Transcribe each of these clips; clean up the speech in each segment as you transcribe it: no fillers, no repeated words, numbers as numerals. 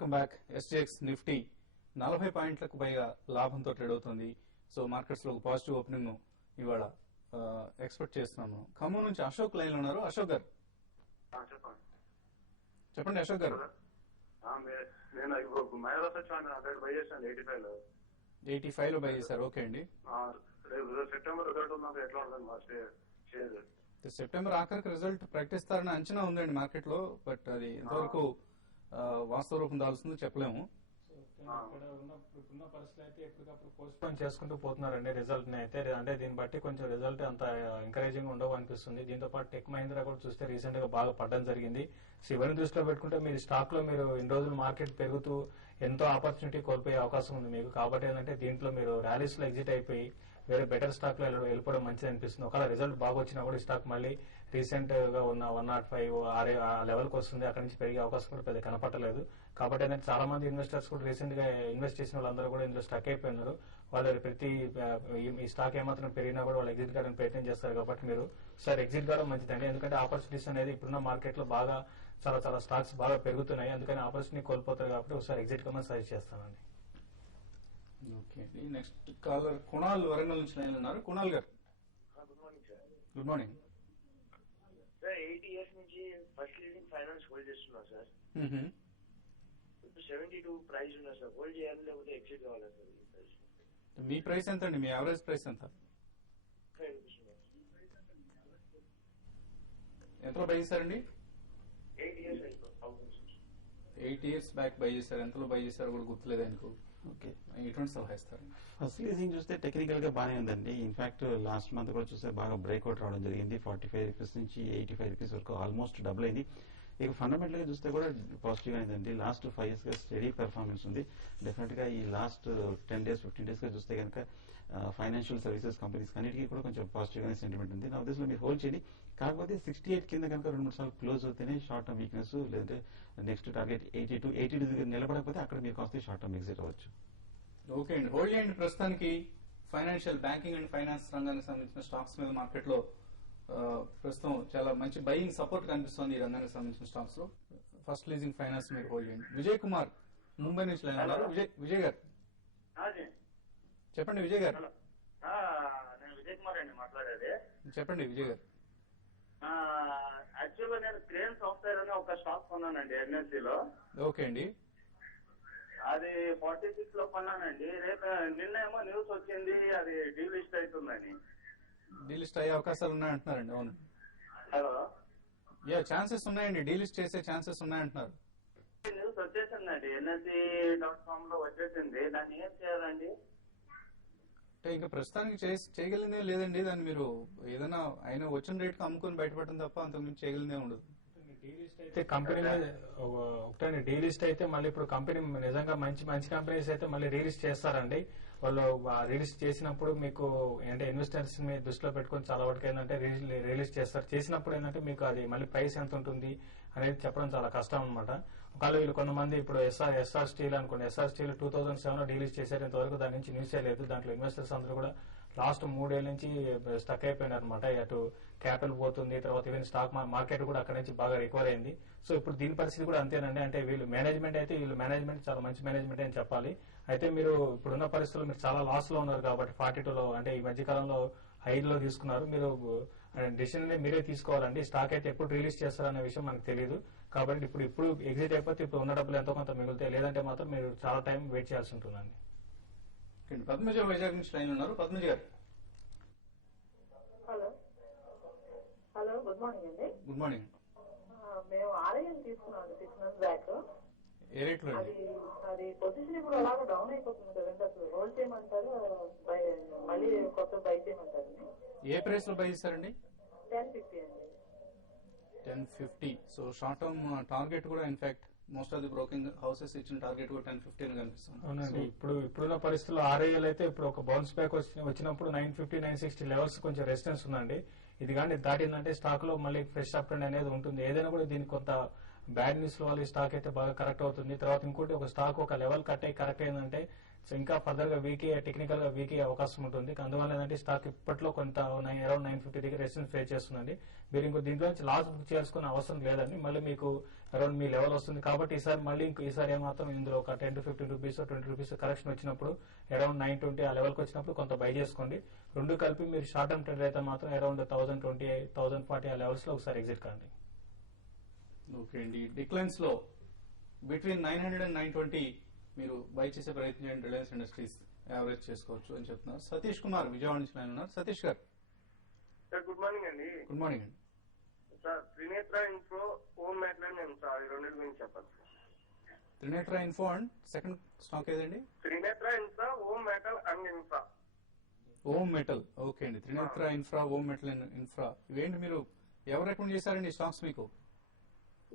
Welcome back. SGX Nifty 40 పాయింట్లకు పైగా లాభంతో ట్రేడ్ అవుతుంది. సో మార్కెట్స్ లో ఒక పాజిటివ్ ఓపెనింగ్ ను ఇవాళ ఎక్స్పెక్ట్ చేస్తున్నాము. ఖమ్మం నుంచి అశోక్ లైన్ లో ఉన్నారు. అశోక్ గారు చెప్పండి. అశోక్ గారు, నేను ఇప్పుడు మైనస్ వచ్చాను, అక్కడ బై చేశాను 85 లో బై చేశారు. ఓకే అండి. సెప్టెంబర్ రిజల్ట్ ఉన్నప్పుడు ఎట్లా ఉంటుంది? సెప్టెంబర్ ఆఖరికి రిజల్ట్ ప్రకటిస్తారని అంచనా ఉందండి మార్కెట్ లో. బట్ అది ఎంతవరకు వాస్తవ రూపం దాల్సిందో చెప్పలేము. ఇక్కడ ఉన్న పరిస్థితులు అయితే ఎప్పటికప్పుడు పోస్ట్ పోన్ చేసుకుంటూ పోతున్నారండి రిజల్ట్ ని అయితే. అంటే దీన్ని బట్టి కొంచెం రిజల్ట్ అంత ఎంకరేజింగ్ ఉండవు అనిపిస్తుంది. దీంతో పాటు టెక్ మహీంద్రా కూడా చూస్తే రీసెంట్ గా బాగా పడడం జరిగింది. సో ఇవన్నీ దృష్టిలో పెట్టుకుంటే మీరు స్టాక్ లో మీరు ఇన్ని రోజులు మార్కెట్ పెరుగుతూ ఎంతో ఆపర్చునిటీ కోల్పోయే అవకాశం ఉంది మీకు. కాబట్టి ఏంటంటే దీంట్లో మీరు ర్యాలీస్ లో ఎగ్జిట్ అయిపోయి వేరే బెటర్ స్టాక్ లో వెళ్ళిపోవడం మంచిది అనిపిస్తుంది. ఒకవేళ రిజల్ట్ బాగా వచ్చినా కూడా ఈ స్టాక్ మళ్ళీ రీసెంట్ గా ఉన్న 105 ఆ లెవెల్ కి వస్తుంది. అక్కడి నుంచి పెరిగే అవకాశం కూడా పెద్ద కనపడలేదు. కాబట్టి ఏంటంటే చాలా మంది ఇన్వెస్టర్స్ కూడా రీసెంట్ గా ఇన్వెస్ట్ చేసిన వాళ్ళందరూ కూడా ఇందులో స్టక్ అయిపోయినారు. వాళ్ళు ప్రతి ఈ స్టాక్ ఏమాత్రం పెరిగినా కూడా వాళ్ళు ఎగ్జిట్ కావడానికి ప్రయత్నం చేస్తారు. కాబట్టి మీరు సార్ ఎగ్జిట్ కావడం మంచిదండి. ఎందుకంటే ఆపర్చునిటీస్ అనేది ఇప్పుడున్న మార్కెట్ లో బాగా చాలా స్టాక్స్ బాగా పెరుగుతున్నాయి. అందుకని ఆపర్చునిటీ కోల్పోతారు కాబట్టి ఒకసారి ఎగ్జిట్ కమని సజెస్ట్ చేస్తానండి. ఓకే అండి. నెక్స్ట్ కాలర్ కుణాల్ వరంగల్ నుంచి లైన్ ఉన్నారు. కుణాల్ గారు good morning sir. Good morning sir 80 years నుంచి ఫస్ట్ లీడింగ్ ఫైనాన్స్ హోల్డ్ చేస్తున్నా సార్. ఇప్పుడు 72 ప్రైస్ ఉన్నా సార్. హోల్డ్ చేయాలి లేకపోతే ఎగ్జిట్ కావాలా సార్? మీ ప్రైస్ ఎంత అండి? మీ యావరేజ్ ప్రైస్ ఎంత? 5 rupees. ఎంతలో బై చేశారండి? 8 years అయిపోతుంది. 8 years బ్యాక్ బై చేశారు. ఎంతలో బై చేశారో కూడా గుర్తులేదు ఆయనకు. ఓకే, ఎటువంటి సలహా ఇస్తారు? ఫస్ట్ లీజింగ్ చూస్తే టెక్నికల్ గా బాగానే ఉందండి. ఇన్ఫాక్ట్ లాస్ట్ మంత్ కూడా చూస్తే బాగా బ్రేక్అవుట్ రావడం జరిగింది. 45 రూపీస్ నుంచి 85 రూపీస్ వరకు ఆల్మోస్ట్ డబుల్ అయింది. ఇక ఫండమెంటల్ గా చూస్తే కూడా పాజిటివ్ గా ఉందండి. లాస్ట్ 5 years గా స్టడీ పెర్ఫార్మెన్స్ ఉంది. డెఫినెట్ గా ఈ లాస్ట్ 10 days 15 days గా చూస్తే కనుక ఫైనాన్షియల్ సర్వీసెస్ కంపెనీస్ అన్నిటికీ కూడా కొంచెం పాజిటివ్ గానే సెంటిమెంట్ ఉంది. నా ఉద్దేశంలో మీరు హోల్డ్ చేయండి. కాకపోతే 68 కింద కనుక 2-3 సార్లు క్లోజ్ అవుతేనే షార్ట్ టర్మ్ వీక్నెస్, లేదంటే నెక్స్ట్ టార్గెట్ 82 దగ్గర నిలబడకపోతే అక్కడ మీరు కాస్త షార్ట్ టర్మ్ ఎగ్జిట్ అవ్వచ్చు. ఓకే అండి. హోల్డ్ చేయండి. ప్రస్తుతానికి ఫైనాన్షియల్ బ్యాంకింగ్ అండ్ ఫైనాన్స్ రంగానికి సంబంధించిన స్టాక్స్ మీద మార్కెట్ లో ప్రస్తుతం చాలా మంచి బయింగ్ సపోర్ట్ కనిపిస్తోంది ఈ రంగానికి సంబంధించిన స్టాక్స్ లో. ఫస్ట్ లీజింగ్ ఫైనాన్స్ మీరు హోల్డ్ చేయండి. విజయ్ కుమార్ ముంబై నుంచి లైన్ ఉన్నారు. విజయ్ గారు చెప్పండి. విజయ్ గారు నేను విజయ్ కుమార్ అండి మాట్లాడేది. చెప్పండి విజయ్ గారు. యాక్చువల్ గా నేను క్రేన్ సాఫ్ట్వేర్ అని ఒక స్టాక్ కొన్నానండి ఎన్ఎస్సీ లో. ఓకే అండి. అది 46 లో కొన్నానండి. రేపు నిన్నేమో న్యూస్ వచ్చింది అది డీలిస్ట్ అవుతుందని. డీలిస్ట్ అయ్యే అవకాశాలు ఉన్నాయంటున్నారండి. అవును, హలో, ఛాన్సెస్ ఉన్నాయండి. డీలిస్ట్ చేసే ఛాన్సెస్ ఉన్నాయంటున్నారు. న్యూస్ వచ్చేసిందండి, NSE.com లో వచ్చేసింది. దాన్ని ఏం చేయాలండి? అంటే ఇంకా ప్రస్తుతానికి చేయగలిగిందే లేదండి. దాన్ని మీరు ఏదైనా అయినా వచ్చిన రేట్ కి అమ్ముకుని బయటపడడం తప్ప అంతకుమించి చేయగలిగిందే ఉండదు. అయితే కంపెనీ ఒకటే డీలిస్ట్ అయితే మళ్ళీ ఇప్పుడు కంపెనీ నిజంగా మంచి కంపెనీస్ అయితే మళ్ళీ రీలిస్ట్ చేస్తారండి. వాళ్ళు రిలీజ్ చేసినప్పుడు మీకు అంటే ఇన్వెస్టర్స్ ని దృష్టిలో పెట్టుకుని చాలా వరకు ఏంటంటే రిలీజ్ చేస్తారు. చేసినప్పుడు ఏంటంటే మీకు అది మళ్ళీ ప్రైస్ ఎంత ఉంటుంది అనేది చెప్పడం చాలా కష్టం అనమాట. ఒకవేళ వీళ్ళు కొంతమంది ఇప్పుడు ఎస్ఆర్ స్టీల్ అనుకోండి. ఎస్ఆర్ స్టీల్ 2007 లో రిలీజ్ చేశారు. ఇంతవరకు దాని నుంచి న్యూసే లేదు. దాంట్లో ఇన్వెస్టర్స్ అందరూ కూడా లాస్ట్ 3 ఏళ్ల నుంచి స్టక్ అయిపోయినారు అనమాట. అటు క్యాపిటల్ పోతుంది, తర్వాత ఈవెన్ స్టాక్ మార్కెట్ కూడా అక్కడ నుంచి బాగా రికవర్ అయింది. సో ఇప్పుడు దీని పరిస్థితి కూడా అంతేనండి. అంటే వీళ్ళు మేనేజ్మెంట్ చాలా మంచి మేనేజ్మెంట్ అని చెప్పాలి. అయితే మీరు ఇప్పుడున్న పరిస్థితుల్లో మీరు చాలా లాస్ లో ఉన్నారు కాబట్టి 42 లో అంటే ఈ మధ్య కాలంలో హైలో తీసుకున్నారు. మీరు డిసిషన్ మీరే తీసుకోవాలండి. స్టాక్ అయితే ఎప్పుడు రిలీజ్ చేస్తారనే విషయం మనకు తెలియదు. కాబట్టి ఇప్పుడు ఎగ్జిట్ అయిపోతే ఇప్పుడు ఉన్న డబ్బులు ఎంతో కొంత మిగులుతాయి. లేదంటే మాత్రం మీరు చాలా టైం వెయిట్ చేయాల్సి ఉంటుందండి. పద్మజ వైజాగ్ నుంచి లైన్ ఉన్నారు. పద్మజ గారు హలో, గుడ్ మార్నింగ్ అండి. Good morning. మేము ఆలయం తీసుకున్నాం 6 months బ్యాక్. ఏ రేట్ లో? అది పొజిషన్ ఇప్పుడు అలాగే డౌన్ అయిపోతుంది కదండి. అసలు హోల్డ్ చేయమంటారు, మళ్ళీ కొత్త బై చేయమంటారు? ఏ ప్రైస్ లో బై చేశారండి? 1050 అండి. 1050. సో షార్ట్ టర్మ్ టార్గెట్ కూడా in fact most of the broking houses ఇచ్చిన టార్గెట్ కూడా 1050 అని కనిపిస్తుంది. అవునండి. ఇప్పుడున్న పరిస్థితుల్లో RIL అయితే ఇప్పుడు ఒక బౌన్స్ బ్యాక్ వచ్చినప్పుడు 950, 960 లెవెల్స్ కొంచెం రెసిస్టెన్స్ ఉందండి. ఇది కానీ దాటిందంటే స్టాక్ లో మళ్ళీ ఫ్రెష్ అప్ ట్రెండ్ అనేది ఉంటుంది. ఏదైనా కూడా దీనికి కొంత బ్యాడ్ న్యూస్ వల్ల ఈ స్టాక్ అయితే బాగా కరెక్ట్ అవుతుంది. తర్వాత ఇంకోటి ఒక స్టాక్ ఒక లెవెల్ కట్ అయ్యి కరెక్ట్ అయిందంటే సో ఇంకా ఫర్దర్ గా వీక్ టెక్నికల్ గా వీక్ అయ్యే అవకాశం ఉంటుంది. అందువల్ల ఏంటంటే స్టాక్ ఇప్పట్లో కొంత అరౌండ్ 950 దగ్గర రెసిస్టెన్స్ ఫేస్ చేస్తుందండి. మీరు ఇంకో దీంట్లో నుంచి లాస్ బుక్ చేసుకునే అవసరం లేదండి. మళ్ళీ మీకు అరౌండ్ మీ లెవెల్ వస్తుంది కాబట్టి ఈసారి మళ్ళీ ఈసారి ఏమాత్రం ఇందులో ఒక 10 to 15 రూపీస్ 20 రూపీస్ కరెక్షన్ వచ్చినప్పుడు అరౌండ్ 920 ఆ లెవెల్కి వచ్చినప్పుడు కొంత బై చేసుకోండి. రెండు కలిపి మీరు షార్ట్ టర్మ్ ట్రేడ్ అయితే మాత్రం అరౌండ్ 1020 1040 ఆ లెవెల్స్ లో ఒకసారి ఎగ్జిట్ కాండి. ఓకే అండి, డిక్లైన్స్ లో బిట్వీన్ 900 and 920 మీరు బై చేసే ప్రయత్నం చేయండి. రిలయన్స్ ఇండస్ట్రీస్ యావరేజ్ చేసుకోవచ్చు అని చెప్తున్నారు. సతీష్ కుమార్ విజయవాడ నుంచి లైన్ ఉన్నారు. సతీష్ గారు సార్ గుడ్ మార్నింగ్ అండి. గుడ్ మార్నింగ్ అండి. Sir Trinetra info home matter నేను సార్ ఈ రెండింటి గురించి చెప్పాలి. Trinetra info and second stock ఏదండి? Trinetra infra home metal and infra. Om metal. Okay అండి, Trinetra infra, Om metal infra ఇవేంటి, మీరు ఎవరు రికమెండ్ చేశారండి స్టాక్స్ మీకు?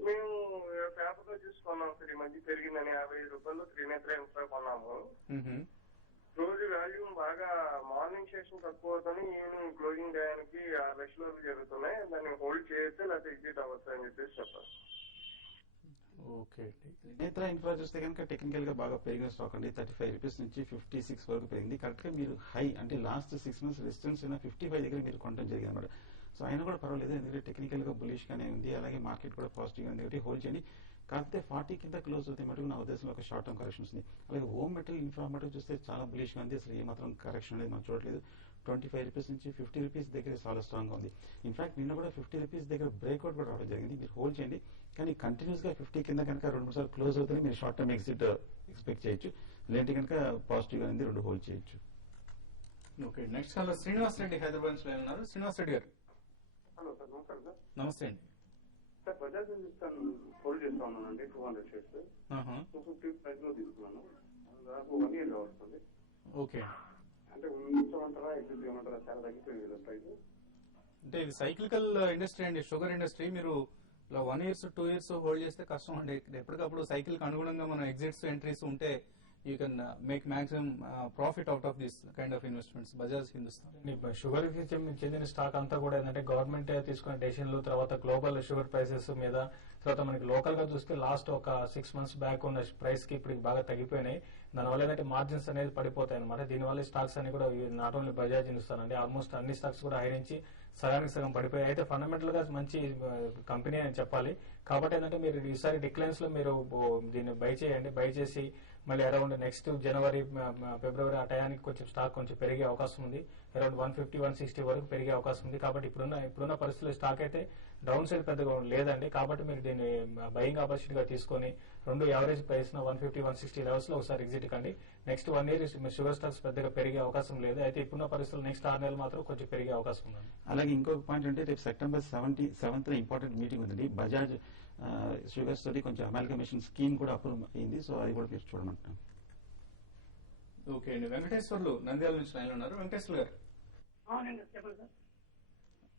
మేము పేపర్లో చూసుకున్నాం సార్, ఈ మధ్య పెరిగిందని 50 రూపాయలు త్రినేత్ర ఇన్ఫ్రా కొన్నాము. రోజు వాల్యూమ్ బాగా మార్నింగ్ సెషన్ తక్కువ అవుతుంది, ఈవినింగ్ క్లోజింగ్ టైంకి 6 లక్షల వరకు జరుగుతున్నాయి. దాన్ని హోల్డ్ చేయొచ్చు లేకపోతే ఎగ్జిట్ అవ్వచ్చు అని చెప్పేసి చెప్పారు. ఓకే, త్రినేత్ర ఇన్ఫ్రా చూస్తే కనుక టెక్నికల్ గా బాగా పెరిగిన స్టాక్ అండి. 35 రూపీస్ నుంచి 56 వరకు పెరిగింది. కరెక్ట్ గా మీరు హై అంటే లాస్ట్ 6 months రెసిస్టెన్స్ 55 దగ్గర మీరు కొనడం జరిగింది అనమాట. సో అయినా కూడా పర్వాలేదు, ఎందుకంటే టెక్నికల్ గా బులిష్ గానే ఉంది, అలాగే మార్కెట్ కూడా పాజిటివ్ గా ఉంది కాబట్టి హోల్డ్ చేయండి. కాకపోతే 40 కింద క్లోజ్ అవుతాయి మటుకు నా ఉద్దేశంలో ఒక షార్ట్ టర్మ్ కరెక్షన్ ఉంది. అలాగే హోమ్ మెటల్ ఇన్ఫ్రా మటుకు చూస్తే చాలా బులిష్ గా ఉంది, అసలు ఏమాత్రం కరెక్షన్ అనేది మనం చూడలేదు. 25 రూపీస్ నుంచి 50 రూపీస్ దగ్గర చాలా స్ట్రాంగ్ గా ఉంది. ఇన్ఫాక్ట్ నిన్న కూడా 50 రూపీస్ దగ్గర బ్రేక్అవుట్ కూడా రావడం జరిగింది. మీరు హోల్డ్ చేయండి, కానీ కంటిన్యూస్ గా 50 కింద కనుక 2-3 సార్లు క్లోజ్ అవుతుంది మీరు షార్ట్ టర్మ్ ఎగ్జిట్ ఎక్స్పెక్ట్ చేయొచ్చు. లేదంటే కనుక పాజిటివ్ గా ఉంది, 2 హోల్డ్ చేయొచ్చు. Okay, next call Srinivas Reddy Hyderabad నుంచి లైన్ ఉన్నారు. శ్రీనివాస్ రెడ్డి గారు. హలో సార్, నమస్కారం సార్. నమస్తే అండి. సార్ బజాజ్ హిందుస్థాన్ హోల్డ్ చేస్తా ఉన్నానండి 200 షేర్స్ 250 ప్రైస్ లో తీసుకున్నాను. దాదాపు 1 year వస్తుంది. ఓకే, అంటే ఉంచమంటారా ఎగ్జిట్ చేయమంటారా? చాలా తగ్గిపోయింది కదా ప్రైస్. అంటే ఇది సైక్లికల్ ఇండస్ట్రీ అండి, షుగర్ ఇండస్ట్రీ. మీరు ఇలా 1 year 2 years హోల్డ్ చేస్తే కష్టం అండి. ఎప్పటికప్పుడు సైకిల్ కి అనుగుణంగా మన ఎగ్జిట్స్ ఎంట్రీస్ ఉంటే you can make maximum profit out of this kind of investments. Bajaj Hindustan sugar కి చెందిన స్టాక్ అంతా కూడా ఏంటంటే గవర్నమెంట్ తీసుకునే డెసిషన్లు, తర్వాత గ్లోబల్ షుగర్ ప్రైసెస్ మీద, తర్వాత మనకి లోకల్ గా చూస్తే లాస్ట్ ఒక 6 months బ్యాక్ ఉన్న ప్రైస్ కి ఇప్పుడు బాగా తగ్గిపోయినాయి. దానివల్ల ఏంటంటే మార్జిన్స్ అనేది పడిపోతాయి అనమాట. దీనివల్ల స్టాక్స్ అన్ని కూడా నాట్ ఓన్లీ బజాజ్ హిందుస్థాన్ అండి, ఆల్మోస్ట్ అన్ని స్టాక్స్ కూడా హై నుంచి సగానికి సగం పడిపోయాయి. అయితే ఫండమెంటల్ గా మంచి కంపెనీ అని చెప్పాలి. కాబట్టి ఏంటంటే మీరు ఈసారి డిక్లైన్స్ లో మీరు దీన్ని బై చేయండి. బై చేసి మళ్ళీ అరౌండ్ నెక్స్ట్ జనవరి ఫిబ్రవరి ఆ టయానికి కొంచెం స్టాక్ కొంచెం పెరిగే అవకాశం ఉంది. అరౌండ్ 150-160 వరకు పెరిగే అవకాశం ఉంది. కాబట్టి ఇప్పుడున్న పరిస్థితుల్లో స్టాక్ అయితే డౌన్ సైడ్ పెద్దగా లేదండి. కాబట్టి మీరు దీన్ని బయింగ్ ఆపర్చునిటీగా తీసుకొని 2 యావరేజ్ ప్రైస్ 150-160 లెవెల్స్ లో ఒకసారి ఎగ్జిట్ కండి. నెక్స్ట్ 1 year షుగర్ స్టాక్స్ పెద్దగా పెరిగే అవకాశం లేదు. అయితే ఇప్పుడున్న పరిస్థితుల్లో నెక్స్ట్ 6 నెలలు మాత్రం కొంచెం పెరిగే అవకాశం ఉంది. అలాగే ఇంకొక పాయింట్ అంటే రేపు September 7th ఇంపార్టెంట్ మీటింగ్ ఉందండి. బజాజ్ షుగర్స్ తోటి కొంచెం అమాల్గమేషన్ స్కీమ్ కూడా అప్రూవ్ అయింది. సో అది కూడా మీరు చూడమంటున్నాం. ఓకే అండి, వెంకటేశ్వర్లు నంద్యాల నుంచి లైన్ ఉన్నారు. వెంకటేశ్వర్ గారు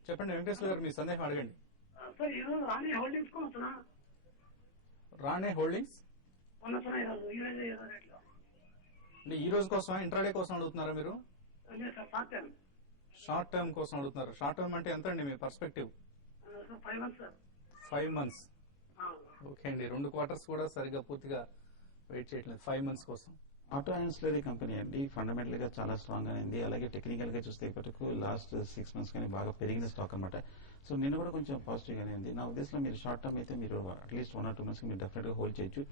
చెప్పండి. వెంకటేశ్వర్ గారు మీ సందేహం అడగండి. రాణే హోల్డింగ్స్ అంటే ఈ రోజు కోసం ఇంట్రాడే కోసం అడుగుతున్నారా మీరు? షార్ట్ టర్మ్ కోసం అడుగుతున్నారు. షార్ట్ టర్మ్ అంటే ఎంత అండి మీ పర్స్పెక్టివ్? 5 months. ఓకే అండి, 2 quarters కూడా సరిగా పూర్తిగా వెయిట్ చేయట్లేదు 5 months కోసం. ఆటో యాన్సిలరీ కంపెనీ అండి, ఫండమెంటల్ గా చాలా స్ట్రాంగ్ గా ఉంది. అలాగే టెక్నికల్ గా చూస్తే ఇప్పటికు లాస్ట్ 6 months కానీ బాగా పెరిగిన స్టాక్ అనమాట. సో నిన్న కూడా కొంచెం పాజిటివ్ గానే ఉంది. నా ఉద్దేశంలో మీరు షార్ట్ టర్మ్ అయితే మీరు అట్లీస్ట్ 1 or 2 months మీరు డెఫినెట్ గా హోల్డ్ చేయొచ్చు.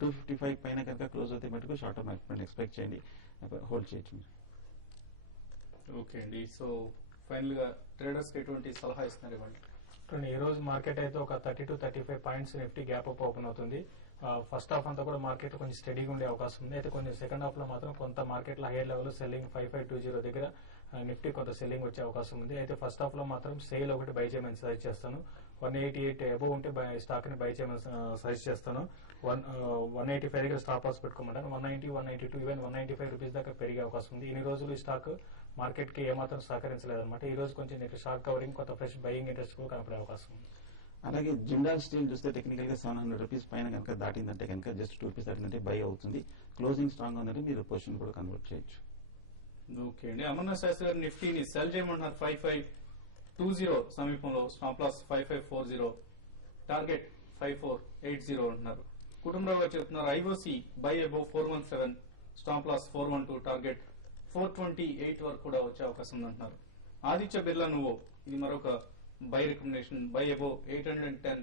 255 పైన కనుక క్లోజ్ అవుతే మటుకు షార్ట్ టర్మ్ ఎక్స్పెక్ట్ చేయండి, హోల్డ్ చేయొచ్చు మీరు. ఓకే అండి, సో ఫైనల్ గా ట్రేడర్స్ కి ఎటువంటి సలహా ఇస్తున్నారు ఇవ్వండి? ఈ రోజు మార్కెట్ అయితే ఒక 30 to 35 points Nifty gap up open అవుతుంది. ఫస్ట్ హాఫ్ అంతా కూడా మార్కెట్ కొంచెం స్టడీగా ఉండే అవకాశం ఉంది. అయితే కొంచెం సెకండ్ హాఫ్ లో మాత్రం కొంత మార్కెట్ లో హైయర్ లెవెల్ సెల్లింగ్ 5520 దగ్గర నిఫ్టీ కొంత సెల్లింగ్ వచ్చే అవకాశం ఉంది. అయితే ఫస్ట్ హాఫ్ లో మాత్రం సేల్ ఒకటి బై చేయమని సజెస్ట్ చేస్తాను. 188 అబోవ్ ఉంటే స్టాక్ ని బై చేయమని సజెస్ట్ చేస్తాను. 185 దగ్గర స్టాప్ లాస్ పెట్టుకోమంటాను. 190, 192 ఈవెన్ 195 రూపీస్ దాకా పెరిగే అవకాశం ఉంది. ఇన్ని రోజులు ఈ స్టాక్ మార్కెట్ కి ఏమాత్రం సహకరించలేదన్నమాట. ఈ రోజు కొంచెం షార్ట్ కవరింగ్, కొత్త ఫ్రెష్ బయింగ్ ఇంట్రెస్ట్ కూడా కనపడే అవకాశం ఉంది. అలాగే జిందాల్ స్టీల్ చూస్తే టెక్నికల్ గా 700 రూపీస్ పైన కనుక దాటిందంటే కనుక జస్ట్ 2 రూపీస్ దాటిందంటే బై అవుతుంది. క్లోజింగ్ స్ట్రాంగ్ ఉందంటే మీరు పొజిషన్ కూడా కన్వర్ట్ చేయొచ్చు. ఓకే అండి, అమర్నాథ్ శాస్త్రి గారు నిఫ్టీని సెల్ చేయమంటున్నారు 5520 సమీపంలో. స్టాప్ లాస్ 5540, టార్గెట్ 5480 అంటున్నారు. కుటుంబరావు గారు చెప్తున్నారు IOC buy above 417, stop loss 412, target 428 వరకు కూడా వచ్చే అవకాశం ఉందంటున్నారు. ఆదిత్య బిర్లా నువ్వు ఇది మరొక buy recommendation, buy above 810,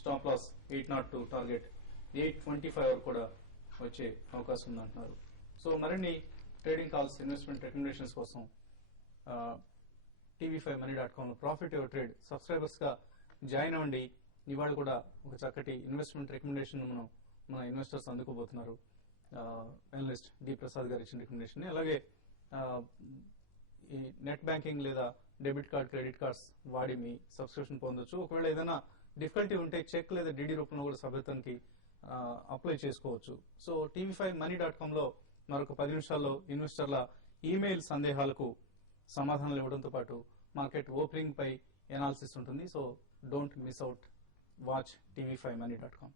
stop loss 802, target 825 వరకు కూడా వచ్చే అవకాశం ఉందంటున్నారు. సో మరిన్ని ట్రేడింగ్ కాల్స్, ఇన్వెస్ట్మెంట్ రికమెండేషన్స్ కోసం tv5money.com లో ప్రాఫిట్ యువర్ ట్రేడ్ సబ్స్క్రైబర్స్ గా జాయిన్ అవ్వండి. ఇవాళ కూడా ఒక చక్కటి ఇన్వెస్ట్మెంట్ రికమెండేషన్ మన ఇన్వెస్టర్స్ అందుకోబోతున్నారు. అనలిస్ట్ డి ప్రసాద్ గారు ఇచ్చిన రికమెండేషన్. అలాగే ఈ నెట్ బ్యాంకింగ్ లేదా డెబిట్ కార్డ్, క్రెడిట్ కార్డ్స్ వాడి మీ సబ్స్క్రిప్షన్ పొందొచ్చు. ఒకవేళ ఏదైనా డిఫికల్టీ ఉంటే చెక్ లేదా డిడి రూపంలో కూడా సభ్యత్వానికి అప్లై చేసుకోవచ్చు. సో tv5money.com లో మరొక 10 నిమిషాల్లో ఇన్వెస్టర్ల ఈమెయిల్ సందేహాలకు సమాధానాలు ఇవ్వడంతో పాటు మార్కెట్ ఓపెనింగ్ పై ఎనాలిసిస్ ఉంటుంది. So don't miss out. Watch tv5money.com.